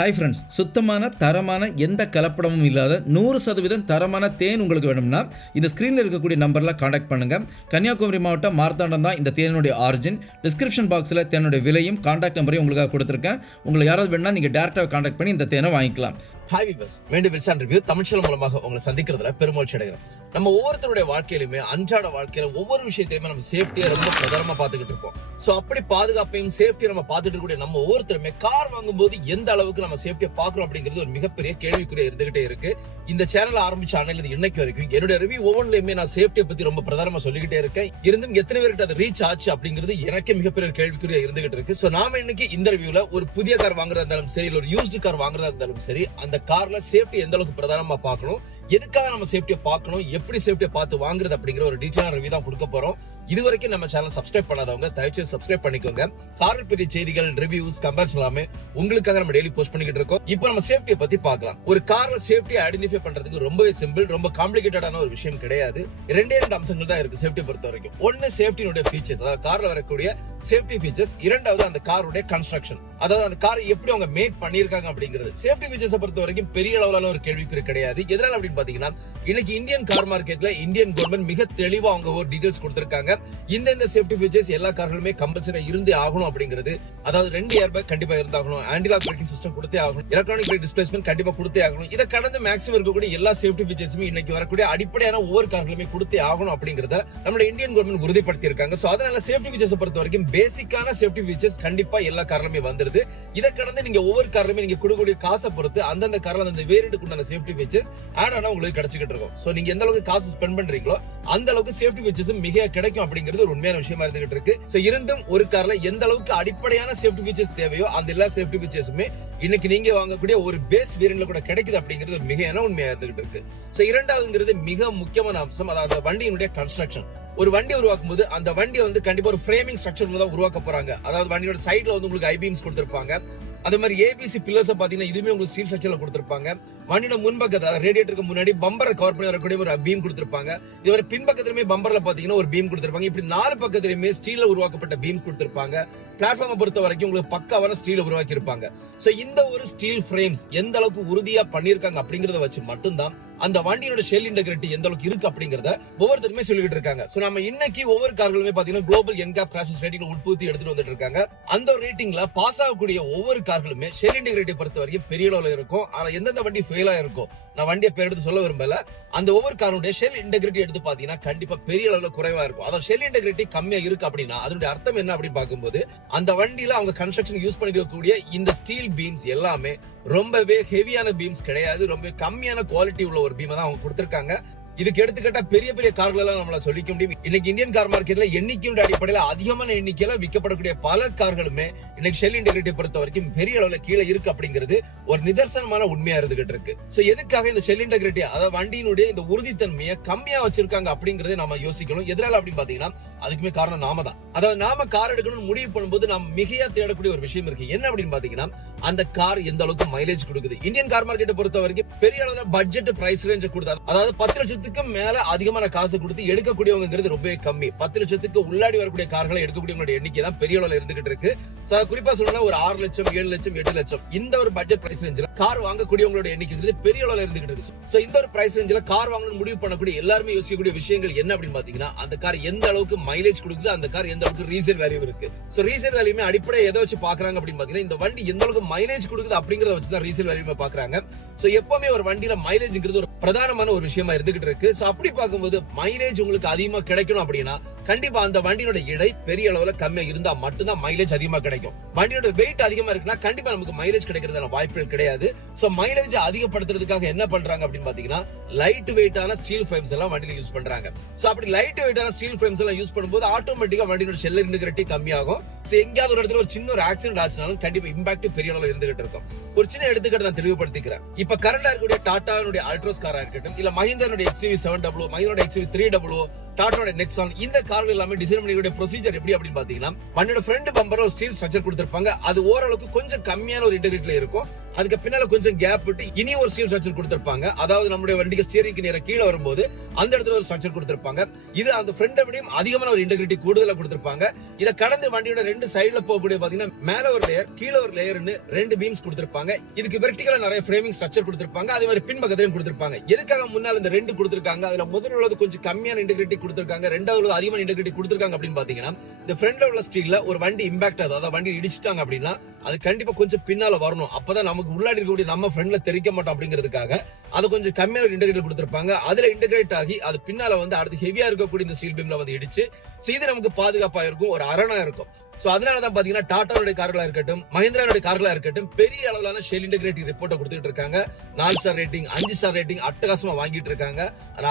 Hi friends, சுத்தமான தரமான எந்த கலப்படமும் இல்லாத 100% தரமான தேன் உங்களுக்கு வேணும்னா இந்த ஸ்க்ரீனில் இருக்கக்கூடிய நம்பரில் காண்டாக்ட் பண்ணுங்கள். கன்னியாகுமரி மாவட்டம் மார்த்தாண்டம் தான் இந்த தேனுடைய ஆரிஜின். டிஸ்கிரிப்ஷன் பாக்ஸில் தேனுடைய விலையும் காண்டாக்ட் நம்பரையும் உங்களுக்காக கொடுத்துருக்கேன். உங்களுக்கு யாராவது வேணும்னா நீங்கள் டேரெக்டாக காண்டாக்ட் பண்ணி இந்த தேனை வாங்கிக்கலாம். ஹாய் விவர்ஸ், மீண்டும் வில்சன் ரிவ்யூ தமிழ்ச்சல் மூலமாக உங்களை சந்திக்கிறதுல பெருமகிழ்ச்சி அடைகிறோம். நம்ம ஒவ்வொருத்தருடைய வாழ்க்கையிலுமே அன்றாட வாழ்க்கையில ஒவ்வொரு விஷயத்தையுமே நம்ம சேஃப்டியை ரொம்ப பிரதானமா பாத்துக்கிட்டு இருப்போம். சோ அப்படி பாதுகாப்பையும் சேஃப்டியை நம்ம பாத்துட்டு இருக்கக்கூடிய நம்ம ஒவ்வொருத்தருமே கார் வாங்கும்போது எந்த அளவுக்கு நம்ம சேஃப்டியை பாக்குறோம் அப்படிங்கிறது ஒரு மிகப்பெரிய கேள்விக்குறியா இருந்துகிட்டே இருக்கு. இந்த சேனல் ஆரம்பிச்ச அன்னையில இன்னைக்கு வரைக்கும் என்னுடைய ரிவ்யூ ஒவ்வொன்றுலயுமே நான் சேஃப்டியை பத்தி ரொம்ப பிரதானமா சொல்லிக்கிட்டே இருக்கேன். இருந்தும் எத்தனை பேருக்கு அது ரீச் ஆச்சு அப்படிங்கிறது எனக்கு மிகப்பெரிய கேள்விக்குறியா இருந்துகிட்டு இருக்கு. சோ நாம இன்னைக்கு இந்த ரிவ்யூல ஒரு புதிய கார் வாங்குறதா இருந்தாலும் சரி, இல்ல ஒரு யூஸ்டு கார் வாங்குறதா இருந்தாலும் சரி, அந்த கார்ல சேஃப்டி எந்த அளவுக்கு பிரதானமா பார்க்கணும், எதுக்காக நம்ம சேஃப்டியை பார்க்கணும், எப்படி சேஃப்டியை பார்த்து வாங்குறது அப்படிங்கிற ஒரு டீட்டெயிலான ரிவ்யூ தான் கொடுக்க போறோம். இது வரைக்கும் நம்ம சேனல் சப்ஸ்கிரைப் பண்ணாதவங்க தயவுசெய்து சப்ஸ்கிரைப் பண்ணிக்கோங்க. கார் பற்றிய செய்திகள், ரிவ்யூஸ், கம்பேர்ஸ் எல்லாமே உங்களுக்காக நம்ம டெய்லி போஸ்ட் பண்ணிக்கிட்டு இருக்கோம். இப்போ நம்ம சேஃப்டியை பத்தி பார்க்கலாம். ஒரு கார்ல சேஃப்டியை ஐடென்டிஃபை பண்றதுக்கு ரொம்பவே சிம்பிள், ரொம்ப காம்ப்ளிகேட்டடான ஒரு விஷயம் கிடையாது. ரெண்டு அம்சங்கள் தான் இருக்கு சேஃப்டியை பொறுத்த வரைக்கும். ஒன்னு சேஃப்டியோட ஃபீச்சர்ஸ், அதாவது கார்ல வரக்கூடிய சேஃப்டி ஃபீச்சர்ஸ். இரண்டாவது அந்த காரோட கன்ஸ்ட்ரக்ஷன், அதாவது அந்த கார் எப்படி அவங்க மேக் பண்ணிருக்காங்க அப்படிங்கிறது. சேஃப்டி ஃபீச்சர்ஸ் பொறுத்த வரைக்கும் பெரிய அளவிலான ஒரு கேள்விக்குறி கிடையாது. எதனால அப்படின்னு பாத்தீங்கன்னா, இன்னைக்கு இந்தியன் கார் மார்க்கெட்ல இந்தியன் கவர்மெண்ட் மிக தெளிவா அவங்க ஒரு டீடைல்ஸ் கொடுத்திருக்காங்க. இந்த சேஃப்டி ஃபீச்சர்ஸ் எல்லா கார்களுமே கம்பல்சரி இருந்தே ஆகணும் அப்படிங்கிறது. அதாவது 2 ஏர்பேக் கண்டிப்பா இருந்தாகணும், ஆன்டி லாக் பிரேக்கிங் சிஸ்டம் கொடுத்தே ஆகணும், எலக்ட்ரானிக் பிரேக் டிஸ்பிளேஸ்மென்ட் கண்டிப்பா கொடுத்தே ஆகணும். இதை கடந்து மேக்ஸிமம் இருக்கக்கூடிய எல்லா சேஃப்டி ஃபீச்சர்ஸுமே இன்னைக்கு வரக்கூடிய அடிப்படையான ஒவ்வொரு கார்களுமே கொடுத்தே ஆகணும் அப்படிங்கறத நம்மளோட இந்தியன் கவர்மெண்ட் உறுதிப்படுத்தி இருக்காங்க. சோ அதனால சேஃப்டி ஃபீச்சர்ஸ் பொறுத்த வரைக்கும் பேசிக்கான சேஃப்டி ஃபீச்சர்ஸ் கண்டிப்பா எல்லா கார்களுமே வந்துருது. இதை கடந்து நீங்க ஒவ்வொரு கார்களுமே நீங்க கொடுக்கக்கூடிய காசை பொறுத்து அந்தந்த கார்ல அந்த வேரியண்ட்டுக்குண்டான சேஃப்டி ஃபீச்சர்ஸ் ஆட் ஆனா உங்களுக்கு கிடைச்சிட்டு இருக்கும். சோ நீங்க எந்த அளவுக்கு காசு ஸ்பெண்ட் பண்றீங்களோ அந்த அளவுக்கு சேஃப்டி ஃபீச்சர்ஸ் மிக கிடைக்கும் அப்படிங்கிறது ஒரு உண்மையான விஷயமா இருந்துகிட்டு இருக்கு. சோ இருந்தும் ஒரு கார்ல எந்த அளவுக்கு அடிப்படையான சேஃப்டி ஃபீச்சர்ஸ் தேவையோ அந்த எல்லா சேஃப்டி ஃபீச்சர்ஸுமே இன்னைக்கு நீங்க வாங்கக்கூடிய ஒரு பேஸ் வேரியன்ட்ல கூட கிடைக்குது அப்படிங்கிறது ஒரு மிகையான உண்மையா இருந்துகிட்டு இருக்கு. சோ இரண்டாவதுங்கிறது மிக முக்கியமான அம்சம், அதாவது வண்டியினுடைய கன்ஸ்ட்ரக்ஷன். ஒரு வண்டி உருவாக்கும் போது அந்த வண்டியை கண்டிப்பா ஒரு ஃப்ரேமிங் ஸ்ட்ரக்சர் தான் உருவாக்க போறாங்க. அதாவது வண்டியோட சைட்ல உங்களுக்கு ஐபீம்ஸ் கொடுத்திருப்பாங்க. அதே மாதிரி ஏபிசி பில்லர்ஸ் பாத்தீங்கன்னா இதுவுமே உங்களுக்கு ஸ்டீல் ஸ்ட்ரக்சர்ல கொடுத்திருப்பாங்க. வண்டியோட முன்பக்கத்தை ரேடியேட்டருக்கு முன்னாடி பம்பரை கவர் பண்ணி வரக்கூடிய ஒரு பீம் கொடுத்திருப்பாங்க. இதுவரை பின்பக்கத்திலுமே பம்பர்ல பாத்தீங்கன்னா ஒரு பீம் கொடுத்திருப்பாங்க. இப்படி 4 பக்கத்திலுமே ஸ்டீல்ல உருவாக்கப்பட்ட பீம் கொடுத்திருப்பாங்க. பிளாட்ஃபார்மை பொறுத்த வரைக்கும் உங்களுக்கு பக்காவான ஸ்டீல் உருவாக்கி இருப்பாங்க. சோ இந்த ஒரு ஸ்டீல் ஃப்ரேம்ஸ் எந்த அளவுக்கு உறுதியா பண்ணிருக்காங்க அப்படிங்கறத வச்சு மட்டும்தான் அந்த வண்டியோட ஷெல் இன்டெகிரிட்டி எந்த அளவுக்கு இருக்கு அப்படிங்கறத ஒவ்வொருத்தருமே சொல்லிட்டு இருக்காங்க. சோ நம்ம இன்னைக்கு ஒவ்வொரு கார்களுமே பாத்தீங்கன்னா குளோபல் என்கேப் கிராஷஸ் ரேட்டிங் உட்புத்தி எடுத்துட்டு வந்துட்டு இருக்காங்க. அந்த ரேட்டிங்ல பாஸ் ஆகக்கூடிய ஒவ்வொரு கார்களுமே ஷெல் இன்டெகிரிட்டி பொறுத்த வரைக்கும் பெரிய அளவுல இருக்கும். ஆனா எந்தெந்த வண்டி ஃபெயிலா இருக்கும், நான் வண்டியை பேர் எடுத்து சொல்ல விரும்பல, அந்த ஒவ்வொரு காரோட ஷெல் இன்டெகிரிட்டி எடுத்து பாத்தீங்கன்னா கண்டிப்பா பெரிய அளவுல குறைவா இருக்கும். அதாவது ஷெல் இன்டெகிரிட்டி கம்மியா இருக்கு அப்படின்னா அதனுடைய அர்த்தம் என்ன அப்படின்னு பார்க்கும்போது, அந்த வண்டியில அவங்க கன்ஸ்ட்ரக்ஷன் யூஸ் பண்ணிருக்கக்கூடிய இந்த ஸ்டீல் பீம்ஸ் எல்லாமே ரொம்பவே ஹெவியான பீம்ஸ் கிடையாது, ரொம்ப கம்மியான குவாலிட்டி உள்ள ஒரு பீமை தான் அவங்க கொடுத்திருக்காங்க. இதுக்கு எடுத்துக்கிட்டா பெரிய பெரிய கார்கள் எல்லாம் நம்மளால சொல்லிக்க முடியும். இன்னைக்கு இந்தியன் கார் மார்க்கெட்ல எண்ணிக்கையோட அடிப்படையில அதிகமான எண்ணிக்கையில விற்கப்படக்கூடிய பல கார்களுமே இன்னைக்கு ஷெல் இன்டெகிரிட்டி பொறுத்த வரைக்கும் பெரிய அளவுல கீழே இருக்கு அப்படிங்கிறது ஒரு நிதர்சனமான உண்மையா இருந்துகிட்டு இருக்கு. சோ எதுக்காக இந்த ஷெல் இன்டெகிரிட்டி, அதாவது வண்டியினுடைய இந்த உறுதித்தன்மையை கம்மியா வச்சிருக்காங்க அப்படிங்கறதை நம்ம யோசிக்கணும். எதனால அப்படின்னு பாத்தீங்கன்னா அதுக்குமே காரணம் நாம தான். அதாவது நாம கார் எடுக்கணும்னு முடிவு பண்ணும்போது நாம மிகையா தேடக்கூடிய ஒரு விஷயம் இருக்கு. என்ன அப்படின்னு பாத்தீங்கன்னா அந்த கார் எந்த அளவுக்கு மைலேஜ் கொடுக்குது. இந்தியன் கார் மார்க்கெட்டை பொறுத்த வரைக்கும் பெரிய அளவுல பட்ஜெட் பிரைஸ் ரேஞ்ச் கொடுத்தாங்க. அதாவது 10 லட்சத்துக்கு மேல அதிகமான காசு கொடுத்து எடுக்கக்கூடியவங்கிறது ரொம்பவே கம்மி. 10 லட்சத்துக்கு உள்ளாடி வரக்கூடிய கார்களை எடுக்கக்கூடியவங்களோட எண்ணிக்கை தான் பெரிய அளவுல இருந்துகிட்டு இருக்கு. குறிப்பா சொல்லணும்னா ஒரு 6 லட்சம், 7 லட்சம், 8 லட்சம் இந்த ஒரு பட்ஜெட் பிரைஸ் ரேஞ்சில கார் வாங்கக்கூடியவங்களோட எண்ணிக்கை பெரிய அளவுல இருந்துகிட்டு இருக்கு. சோ இந்த ஒரு பிரைஸ் ரேஞ்சில கார் வாங்கணும்னு முடிவு பண்ணக்கூடிய எல்லாருமே யோசிக்கக்கூடிய விஷயங்கள் என்ன அப்படின்னு பாத்தீங்கன்னா, அந்த கார் எந்த அளவுக்கு மைலேஜ் கொடுக்குது, அந்த கார் எந்த அளவுக்கு ரீசேல் வேல்யூ இருக்கு. சோ ரீசேல் வேல்யூமே அடிப்படை எதை வச்சு பாக்குறாங்க அப்படின்னு பாத்தீங்கன்னா, இந்த வண்டி எந்த அளவுக்கு மைலேஜ் கொடுக்குது அப்படிங்கறத வச்சுதான் ரீசேல் வேல்யூ பாக்குறாங்க. சோ எப்பவுமே ஒரு வண்டியில மைலேஜ்ங்கிறது ஒரு பிரதானமான ஒரு விஷயமா இருந்துகிட்டு இருக்கு. சோ அப்படி பார்க்கும்போது மைலேஜ் உங்களுக்கு அதிகமா கிடைக்கணும் அப்படின்னா கண்டிப்பா அந்த வண்டியோட எடை பெரிய அளவுல கம்மியா இருந்தா மட்டும்தான் மைலேஜ் அதிகமா கிடைக்கும். வண்டியோட வெயிட் அதிகமா இருக்குன்னா கண்டிப்பா நமக்கு மைலேஜ் கிடைக்கிறதுல வாய்ப்புகள் கிடையாது. சோ மைலேஜ் அதிகப்படுத்துறதுக்காக என்ன பண்றாங்க அப்படின்னு பாத்தீங்கன்னா, லைட் வெயிட்டான ஸ்டீல் ஃப்ரேம்ஸ் எல்லாம் வண்டியில யூஸ் பண்றாங்க. சோ அப்படி லைட் வெயிட்டான ஸ்டீல் ஃப்ரேம்ஸ் எல்லாம் யூஸ் பண்ணும்போது ஆட்டோமேட்டிக்கா வண்டியோட ஷெல் இன்டெகிரிட்டி கம்மியாகும். சோ எங்கயாவது ஒரு இடத்துல ஒரு சின்ன ஒரு ஆக்சிடென்ட் ஆச்சுனாலும் கண்டிப்பா இம்பாக்ட் பெரிய அளவுல இருந்துகிட்டு இருக்கும். ஒரு சின்ன எடுத்துக்காட்டு நான் தெளிவுபடுத்திக்கிறேன். இப்ப கரண்டா இருக்கக்கூடிய டாடாவுடைய அல்ட்ரோஸ் காரா இருக்கட்டும், இல்ல மஹிந்திராவுடைய XUV 700, மஹிந்திராவுடைய XUV 300, டாடாவோட நெக்ஸான், இந்த கார்கள் எல்லாமே டிசைன் பண்ணிக்கூடிய ப்ரொசீஜர் எப்படி அப்படின்னு பாத்தீங்கன்னா, வண்டியோட ஃப்ரண்ட் பம்பர்ல ஒரு ஸ்டீல் ஸ்ட்ரக்சர் கொடுத்திருப்பாங்க. அது ஓரளவுக்கு கொஞ்சம் கம்மியான ஒரு இன்டெகிரிட்டில இருக்கும். அதுக்கு பின்னால கொஞ்சம் கேப் விட்டு இனி ஒரு ஸ்டீல் ஸ்ட்ரக்சர் கொடுத்திருப்பாங்க. அதாவது நம்மளுடைய வண்டிக்கு ஸ்டியரிங்க்கு நேரா கீழே வரும்போது அந்த இடத்துல ஒரு ஸ்ட்ரக்சர் கொடுத்திருப்பாங்க. இது அந்த ஃப்ரண்ட விடையும் அதிகமான ஒரு இன்டெகிரிட்டி கூடுதலா கொடுத்திருப்பாங்க. இத கடந்து வண்டியோட ரெண்டு சைடுல போகக்கூடிய பாத்தீங்கன்னா மேல ஒரு லேயர் கீழே ஒரு லேயர்னு ரெண்டு பீம்ஸ் கொடுத்திருப்பாங்க. இதுக்கு வெர்டிகலா நிறைய ஃப்ரேமிங் ஸ்ட்ரக்சர் கொடுத்திருப்பாங்க. அதே மாதிரி பின்பக்கத்திலையும் கொடுத்திருப்பாங்க. எதுக்காக முன்னால இந்த ரெண்டு கொடுத்திருக்காங்க? அதுல முதல்ல கொஞ்சம் கம்மியான இன்டெகிரிட்டி கொடுத்திருக்காங்க, ரெண்டாவது அதிகமான இன்டெகிரிட்டி கொடுத்திருக்காங்க அப்படின்னு பாத்தீங்கன்னா இந்த ஃப்ரண்ட்ல உள்ள ஸ்டீல்ல ஒரு வண்டி இம்பாக்ட் ஆகுது, அதாவது வண்டி இடிச்சிட்டாங்க அப்படின்னா அது கண்டிப்பா கொஞ்சம் பின்னால வரணும். அப்பதான் நமக்கு உள்ளாடி இருக்கக்கூடிய நம்ம ஃப்ரண்ட்ல தெரிக்க மாட்டோம் அப்படிங்கிறதுக்காக அது கொஞ்சம் கம்மியான இன்டெகிரேட் கொடுத்திருப்பாங்க. அதுல இன்டெகிரேட் ஆகி அது பின்னால வந்து அடுத்து ஹெவியா இருக்கக்கூடிய இந்த ஸ்டீல் பீம்ல வந்து இடிச்சு இது நமக்கு பாதுகாப்பா இருக்கும், ஒரு அரணா இருக்கும். சோ அதனாலதான் பாத்தீங்கன்னா டாடாவுடைய கார்களா இருக்கட்டும், மஹிந்திராவுடைய கார்களா இருக்கட்டும் பெரிய அளவிலான ஷெல் இன்டெகிரேட்டி ரிப்போர்ட்டை கொடுத்துட்டு இருக்காங்க. 4 ஸ்டார் ரேட்டிங் 5 ஸ்டார் ரேட்டிங் அட்டகாசமா வாங்கிட்டு இருக்காங்க.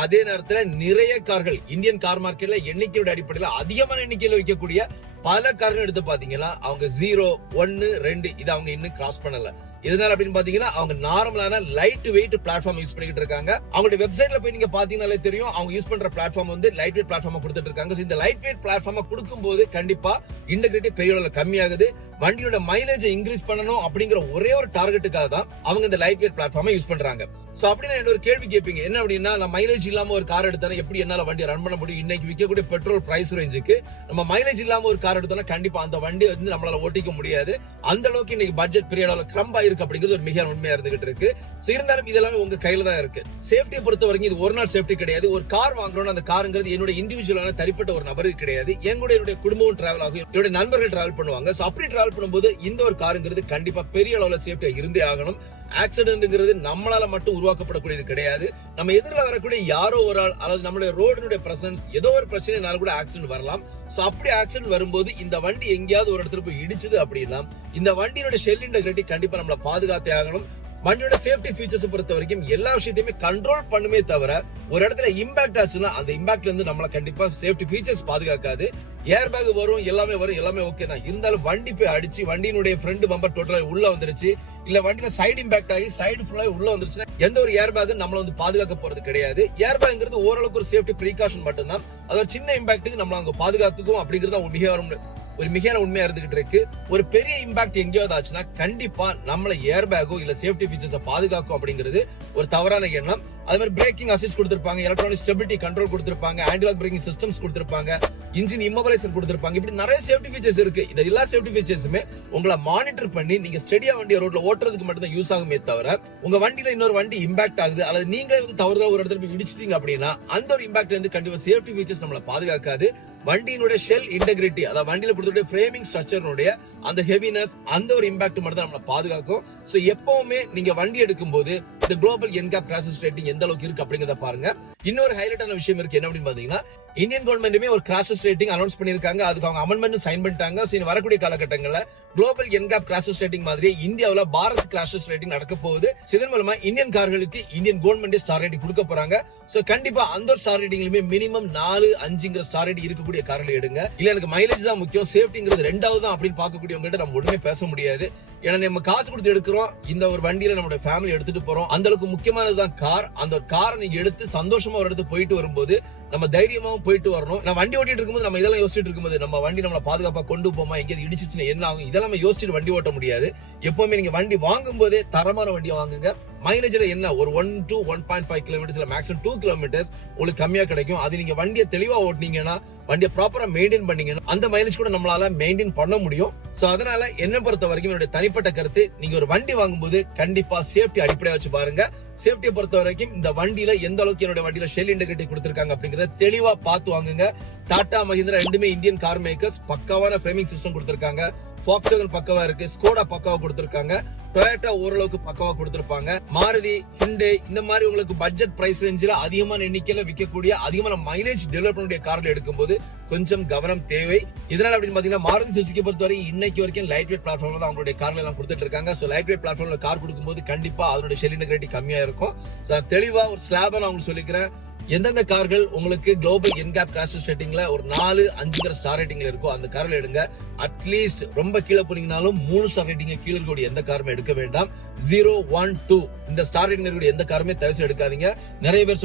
அதே நேரத்துல நிறைய கார்கள் இந்தியன் கார் மார்க்கெட்ல எண்ணிக்கையோட அடிப்படையில அதிகமான எண்ணிக்கையில விற்கக்கூடிய பல கார்கள் எடுத்து பாத்தீங்கன்னா அவங்க 0, 1, 2 இது அவங்க இன்னும் கிராஸ் பண்ணல. இதனால அப்படின்னு பாத்தீங்கன்னா அவங்க நார்மலான லைட் வெயிட் பிளாட்ஃபார்ம் யூஸ் பண்ணிட்டு இருக்காங்க. அவங்களுடைய வெப்சைட்ல போய் நீங்க பாத்தீங்கன்னாலே தெரியும் அவங்க யூஸ் பண்ற பிளாட்ஃபார்ம் வந்து லைட் வெயிட் பிளாட்ஃபார்ம் கொடுத்துட்டு இருக்காங்க. இந்த லைட் வெயிட் பிளாட்ஃபார்ம் கொடுக்கும்போது கண்டிப்பா இன்டெகிரிட்டி பெரிய அளவுல கம்மியாகுது. வண்டியோட மைலேஜ் இன்க்ரீஸ் பண்ணணும் அப்படிங்கிற ஒரே ஒரு டார்கெட்டுக்காக தான் அவங்க இந்த லைட் வெயிட் பிளாட்ஃபார்மை யூஸ் பண்றாங்க. சோ அப்படின்னா என்ன ஒரு கேள்வி கேட்பீங்க, என்ன அப்படின்னா நான் மைலேஜ் இல்லாம ஒரு கார் எடுத்தா எப்படி என்னால வண்டி ரன் பண்ண முடியும்? இன்னைக்கு விற்கக்கூடிய பெட்ரோல் பிரைஸ் ரேஞ்சுக்கு நம்ம மைலேஜ் இல்லாம ஒரு கார் எடுத்தோம்னா கண்டிப்பா அந்த வண்டியை வந்து நம்மளால ஓட்டிக்க முடியாது. அந்த அளவுக்கு இன்னைக்கு பட்ஜெட் பெரிய அளவுல கிரம்ப் ஆயிருக்கு அப்படிங்கிறது ஒரு மிக உண்மையா இருந்துகிட்டு இருக்கு. இருந்தாலும் இதெல்லாம் உங்க கையில தான் இருக்கு. சேஃப்டியை பொறுத்த வரைக்கும் இது ஒரு நாள் சேஃப்டி கிடையாது. ஒரு கார் வாங்குறோம்னா அந்த காருங்கிறது என்னோட இண்டிவிஜுவலான தனிப்பட்ட ஒரு நபருக்கு கிடையாது. என்னுடைய குடும்பமும் டிராவல் ஆகும், என்னுடைய நண்பர்கள் டிராவல் பண்ணுவாங்க. சோ அப்படி டிராவல் பண்ணும்போது இந்த ஒரு காருங்கிறது கண்டிப்பா பெரிய அளவுல சேஃப்டியா இருந்தே ஆகணும். ஆக்சிடென்ட்ங்கிறது நம்மளால மட்டும் உருவாக்கப்படக்கூடியது கிடையாது. நம்ம எதிரில் வரக்கூடிய யாரோ ஒரு ஆள் அல்லது நம்மளுடைய ரோடினுடைய பிரசன்ஸ் ஏதோ ஒரு பிரச்சனைனால கூட ஆக்சிடென்ட் வரலாம். சோ அப்படி ஆக்சிடென்ட் வரும்போது இந்த வண்டி எங்கேயாவது ஒரு இடத்துல போய் இடிச்சது அப்படின்னா இந்த வண்டியோட ஷெல் இன்டெகிரிட்டி கண்டிப்பா நம்மள பாதுகாத்தே ஆகணும். வண்டியோட சேஃப்டி ஃபீச்சர்ஸ் பொறுத்த வரைக்கும் எல்லா விஷயத்தையுமே கண்ட்ரோல் பண்ணுமே தவிர ஒரு இடத்துல இம்பாக்ட் ஆச்சுன்னா அந்த இம்பாக்ட்ல இருந்து நம்மள கண்டிப்பா சேஃப்டி ஃபீச்சர்ஸ் பாதுகாக்காது. ஏர் பேக் வரும், எல்லாமே ஓகே தான். இருந்தாலும் வண்டி போய் அடிச்சு வண்டியினுடைய ஃப்ரண்ட் பம்பர் டோட்டலா உள்ள வந்துருச்சு, இல்ல வண்டியில சைடு இம்பாக்ட் ஆகி சைடு ஃபுல்லா உள்ள வந்துருச்சுன்னா எந்த ஒரு ஏர் பேக் நம்மள வந்து பாதுகாக்க போறது கிடையாது. ஏர் பேக்ங்கிறது ஓரளவுக்கு ஒரு சேஃப்டி ப்ரீகாஷன் மட்டும்தான். அதாவது சின்ன இம்பாக்ட்டுக்கு நம்மள அங்க பாதுகாத்துக்கும் அப்படிங்கறது ஒரு மிகையான உண்மையா இருந்துகிட்டு இருக்கு. ஒரு பெரிய இம்பாக்ட் எங்கேயாவது ஆச்சுன்னா கண்டிப்பா நம்மள ஏர் பேக்கோ இல்ல சேஃப்டி ஃபீச்சர்ஸ் பாதுகாக்கும் அப்படிங்கிறது ஒரு தவறான எண்ணம். அதே மாதிரி பிரேக்கிங் அசிஸ்ட் கொடுத்திருப்பாங்க, எலக்ட்ரானிக் ஸ்டெபிலிட்டி கண்ட்ரோல் கொடுத்திருப்பாங்க, ஆன்டி லாக் பிரேக்கிங் சிஸ்டம்ஸ் கொடுத்திருப்பாங்க, இன்ஜின் இம்மோபிலைசர் கொடுத்திருப்பாங்க. இப்படி நிறைய சேஃப்டி ஃபீச்சர்ஸ் இருக்கு. இந்த எல்லா சேஃப்டி ஃபீச்சர்ஸுமே உங்களை மானிட்டர் பண்ணி நீங்க ஸ்டெடியா வண்டியை ரோட்ல ஓட்டுறதுக்கு மட்டும் தான் யூஸ் ஆகுமே தவிர உங்க வண்டியில இன்னொரு வண்டி இம்பாக்ட் ஆகுது அல்லது நீங்களே வந்து தவறுதலா ஒரு இடத்துல போய் இடிச்சிட்டீங்க அப்படின்னா அந்த ஒரு இம்பாக்ட்ல இருந்து கண்டிப்பா சேஃப்டி ஃபீச்சர்ஸ் நம்மள பாதுகாக்காது. வண்டியினுடைய ஷெல் இன்டெகிரிட்டி அதாவது வண்டியில கொடுத்துடைய ஃப்ரேமிங் ஸ்ட்ரக்சருடைய அந்த ஹெவினஸ் அந்த ஒரு இம்பாக்ட் மட்டும் தான் நம்மள பாதுகாக்கும். சோ எப்பவுமே நீங்க வண்டி எடுக்கும் போது இந்த குளோபல் என்கேப் கிராஷ் ரேட்டிங் எந்த அளவுக்கு இருக்கு அப்படிங்கறத பாருங்க. இன்னொரு ஹைலைட்டான விஷயம் இருக்கு, என்ன அப்படின்னு பாத்தீங்கன்னா இந்தியன் கவர்மெண்ட்டுமே ஒரு கிராஷ் ரேட்டிங் அனௌன்ஸ் பண்ணிருக்காங்க. அதுக்கு அவங்க அமெண்ட்மெண்ட் சைன் பண்ணிட்டாங்க. சோ வரக்கூடிய காலகட்டங்கள்ல குளோபல் என்கேப் கிராஷ் ரேட்டிங் மாதிரி இந்தியாவுல பாரத் கிராஷ் ரேட்டிங் நடக்க போகுது. இதன் மூலமா இந்தியன் கார்களுக்கு இந்தியன் கவர்மெண்ட் ஸ்டார் ரேட்டிங் கொடுக்க போறாங்க. சோ கண்டிப்பா அந்த ஸ்டார் ரேட்டிங்லயுமே மினிமம் 4, 5ங்கிற ஸ்டார் ரேட்டிங் இருக்கக்கூடிய கார்களை எடுங்க. இல்ல எனக்கு மைலேஜ் தான் முக்கியம், சேஃப்டிங்கிறது ரெண்டாவது தான் அப்படின்னு பார்க்கக்கூடியவங்ககிட்ட நம்ம ஒண்ணுமே பேச முடியாது. ஏன்னா நம்ம காசு கொடுத்து எடுக்கிறோம், இந்த ஒரு வண்டியில நம்மளுடைய ஃபேமிலி எடுத்துட்டு போறோம். அந்த அளவுக்கு முக்கியமானதுதான் கார். அந்த காரை நீங்க எடுத்து சந்தோஷமா ஒரு இடத்துக்கு போயிட்டு வரும்போது நம்ம தைரியமாவும் போயிட்டு வரணும். நான் வண்டி ஓட்டிட்டு இருக்கும்போது நம்ம இதெல்லாம் யோசிச்சுட்டு இருக்கும்போது நம்ம வண்டி நம்மள பாதுகாப்பா கொண்டு போமா, எங்கேயாவது இடிச்சுச்சுன்னா என்ன ஆகும், இதெல்லாம் யோசிச்சுட்டு வண்டி ஓட்ட முடியாது. எப்பவுமே நீங்க வண்டி வாங்கும் போதே தரமான வண்டியை வாங்குங்க. மைலேஜ்ல என்ன ஒரு 1 to 1.5 கிலோமீட்டர்ஸ்ல மேக்ஸிமம் 2 கிலோமீட்டர்ஸ் உங்களுக்கு கம்மியா கிடைக்கும். அது நீங்க வண்டியை தெளிவா ஓட்டினீங்கன்னா வண்டியை ப்ராப்பரா மெயின்டைன் பண்ணீங்கன்னா அந்த மைலேஜ் கூட நம்மளால மெயின்டைன் பண்ண முடியும். சோ அதனால என்ன பொறுத்த வரைக்கும் என்னுடைய தனிப்பட்ட கருத்து, நீங்க ஒரு வண்டி வாங்கும்போது கண்டிப்பா சேஃப்டி அடிப்படையா வச்சு பாருங்க. சேஃப்டியை பொறுத்த வரைக்கும் இந்த வண்டியில எந்த அளவுக்கு என்னோட வண்டியில ஷெல் இன்டெகிரிட்டி கொடுத்திருக்காங்க அப்படிங்கறத தெளிவா பார்த்து வாங்குங்க. டாடா மஹிந்திரா ரெண்டுமே இந்தியன் கார் மேக்கர்ஸ் பக்காவான ஃப்ரேமிங் சிஸ்டம் கொடுத்திருக்காங்க. ஃபாக்ஸ்வேகன் பக்காவா இருக்கு, ஸ்கோடா பக்காவா கொடுத்திருக்காங்க, டொயோட்டா ஓரளவுக்கு பக்காவா கொடுத்திருப்பாங்க, மாருதி, ஹிண்டே இந்த மாதிரி உங்களுக்கு பட்ஜெட் பிரைஸ் ரேஞ்சில அதிகமான எண்ணிக்கையில விற்கக்கூடிய அதிகமான மைலேஜ் டெவலப் பண்ணக்கூடிய கார்ல எடுக்கும்போது கொஞ்சம் கவனம் தேவை. இதனால அப்படின்னு பாத்தீங்கன்னா மாருதி சுசுகி பொறுத்தவரை இன்னைக்கு வரைக்கும் லைட் வெயிட் பிளாட்ஃபார்ம்ல தான் அவங்களுடைய கார்ல எல்லாம் கொடுத்துட்டு இருக்காங்க. சோ லைட் வெயிட் பிளாட்ஃபார்ம்ல கார் கொடுக்கும்போது கண்டிப்பா அதனுடைய ஷெல் இன்டெகிரிட்டி கம்மியா இருக்கும். தெளிவா ஒரு ஸ்லாபா நான் உங்களுக்கு சொல்லிக்கிறேன். எந்தெந்த கார்கள் உங்களுக்கு குளோபல் என்கேப் கிராஷ் ரேட்டிங்ல ஒரு 4, 5ங்கிற ஸ்டார் ரேட்டிங்ல இருக்கோ அந்த கார்ல எடுங்க. அட்லீஸ்ட் ரொம்ப கீழே போனீங்கனாலும் 3 ஸ்டார் ரேட்டிங் கீழே இருக்கக்கூடிய எந்த காருமே எடுக்க வேண்டாம். 0, 1, 2 இந்த ஸ்டார் ரேட்டிங் இருக்கக்கூடிய எந்த காருமே தயவுசெய்து எடுக்காதீங்க. நிறைய பேர்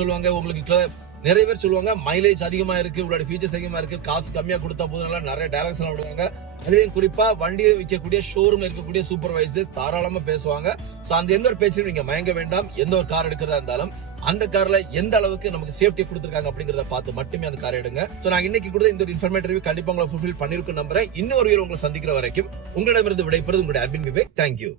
சொல்லுவாங்க மைலேஜ் அதிகமா இருக்கு, உங்களோட ஃபீச்சர்ஸ் அதிகமா இருக்கு, காசு கம்மியா கொடுத்தா போதும் நிறைய டைரக்ஷன் விடுவாங்க. அதுலயும் குறிப்பா வண்டியை விற்கக்கூடிய ஷோரூம்ல இருக்கக்கூடிய சூப்பர்வைசர்ஸ் தாராளமா பேசுவாங்க. சோ அந்த எந்த ஒரு பேச்சிலும் நீங்க மயங்க வேண்டாம். எந்த ஒரு கார் எடுக்கிறதா இருந்தாலும் அந்த கார்ல எந்த அளவுக்கு நமக்கு சேஃப்டி கொடுத்திருக்காங்க அப்படிங்கறத பார்த்து மட்டுமே அந்த கார் எடுங்க. சோ நான் இன்னைக்கு கொடுத்த இந்த ஒரு இன்ஃபர்மேட்டிவ் கண்டிப்பா உங்களை ஃபுல்ஃபில் பண்ணிருக்கும் நம்புறேன். இன்னொரு வீடியோ உங்களை சந்திக்கிற வரைக்கும் உங்களிடமிருந்து விடைபெறுவது உங்களுடைய அட்மின் விவேக். தேங்க்யூ.